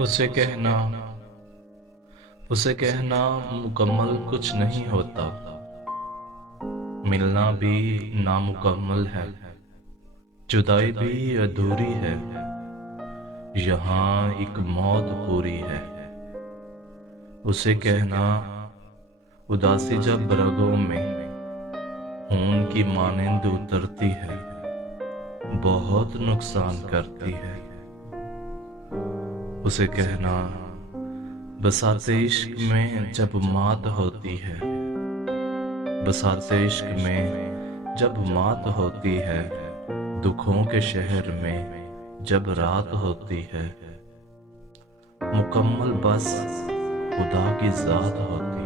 उसे कहना उसे कहना मुकम्मल कुछ नहीं होता। मिलना भी नामुकम्मल है, जुदाई भी अधूरी है। यहाँ एक मौत पूरी है। उसे कहना उदासी जब रगों में खून की मानिंद उतरती है, बहुत नुकसान करती है। उसे कहना बसाते इश्क में जब मात होती है, बसाते इश्क में जब मात होती है, दुखों के शहर में जब रात होती है, मुकम्मल बस खुदा की ज़ात होती है।